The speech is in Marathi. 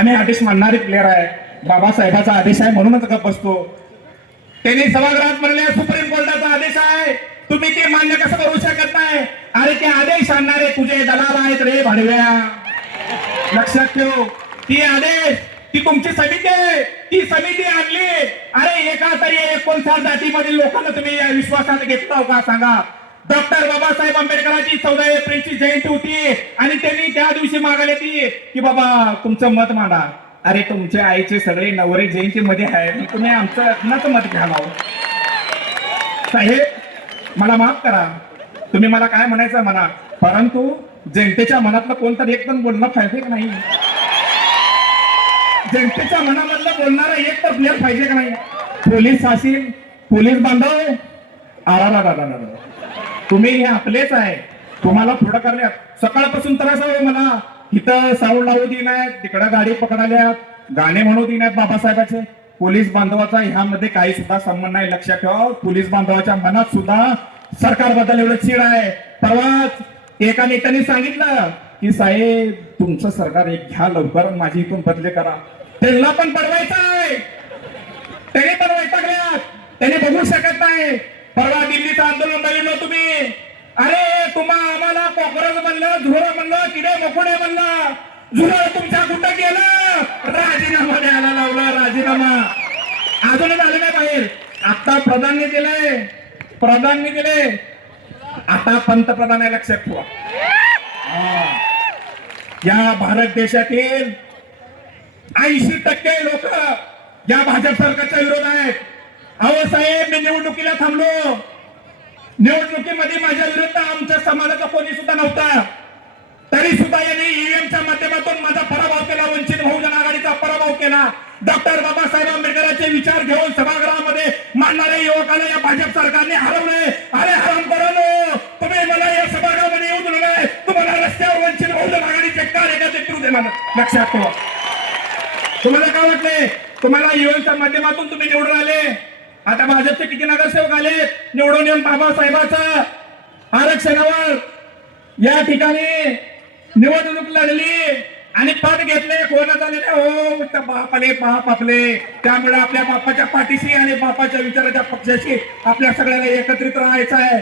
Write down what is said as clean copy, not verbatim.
आम्ही आदेश मानणारे प्लेअर आहे, बाबासाहेबाचा आदेश आहे म्हणूनच गप्प बसतो. त्यांनी सभागृहात म्हणले सुप्रीम कोर्टाचा आदेश आहे, तुम्ही ते मान्य कसं करू शकत नाही? अरे ते आदेश आणणारे तुझे दलाल आहेत रे भाडव्या. लक्षात ठेव, ती आदेश ती तुमची समिती आहे, ती समिती आणली. अरे एका तरी 59 जातीमधील लोकांना तुम्ही या विश्वासात घेतला का सांगा? डॉक्टर बाबासाहेब आंबेडकरांची 14 एप्रिलची जयंती होती आणि त्यांनी त्या दिवशी मागायला ती की बाबा तुमचं मत मांडा. अरे तुमच्या आईचे सगळे नवरे जयंतीमध्ये आहे, मग तुम्ही आमचं कुणाचं मत घ्यावं? साहेब मला माफ करा, तुम्ही मला काय म्हणायचं म्हणा, परंतु जनतेच्या मनातलं कोणतरी एक पण बोलणं पाहिजे का नाही? जनतेच्या मनामधलं बोलणारा एक तर प्लेअर पाहिजे का नाही? पोलीस असेल, पोलीस बांधव, तुम्ही हे आपलेच आहे, तुम्हाला पुढं करण्यात सकाळपासून त्रास आहे मला. इथं साऊंड लावू देण्यात, तिकडं गाडी पकडाल्यात, गाणे म्हणू देण्यात बाबासाहेबाचे. पोलीस बांधवाचा ह्यामध्ये काही सुद्धा संबंध नाही. लक्षात ठेवा, पोलीस बांधवाच्या मनात सुद्धा सरकारबद्दल एवढं चीड आहे. परवाच एका नेत्याने सांगितलं की साहेब तुमचं सरकार एक घ्या लवकर, माझी इथून बदली करा. त्यांना पण पडवायचं आहे, त्याने पण वैतागल्यात, त्याने बघू शकत नाही. परवा दिल्लीचं आंदोलन बघितलं तुम्ही. अरे तुम्हा आम्हाला कॉक्रोच म्हणलं, झुरळ म्हणलं, किडे मकोडे म्हणलं, झुरळ तुमच्या कुठं गेलं? राजीनामा द्यायला लावलं, राजीनामा अजूनच आले नाही बाहेर. आता प्रधानने दिले, आता पंतप्रधान आहे. लक्षात ठेवा, या भारत देशातील 80% लोक या भाजप सरकारच्या विरोध आहेत. अहो साहेब, मी निवडणुकीला थांबलो, निवडणुकीमध्ये माझ्या विरुद्ध आमच्या समाजाचा कोणी सुद्धा नव्हता, तरी सुद्धा यांनी ईव्हीएमच्या माध्यमातून माझा पराभव केला, वंचित बहुजन आघाडीचा पराभव केला. डॉक्टर बाबासाहेब आंबेडकरांचे विचार घेऊन सभागृहामध्ये मानणाऱ्या युवकाला या भाजप सरकारने हरवले. अरे हरामखोरांनो, तुम्ही मला या सभागृहामध्ये येऊ दिलं नाही, तुम्हाला रस्त्यावर वंचित बहुजन आघाडीचे कार्यकर्ते फिरू देणार. लक्षात ठेवा. तुम्हाला काय वाटले? तुम्हाला ईव्हीएमच्या माध्यमातून तुम्ही निवडून आले. आता भाजपचे किती नगरसेवक आले निवडून येऊन बाबासाहेबांच्या आरक्षणावर या ठिकाणी निवडणूक लढली आणि पद घेतले. कोणाचा हो त्या बाप आपले. त्यामुळे आपल्या बापाच्या पाठीशी आणि बापाच्या विचाराच्या पक्षाशी आपल्या सगळ्याला एकत्रित राहायचं आहे.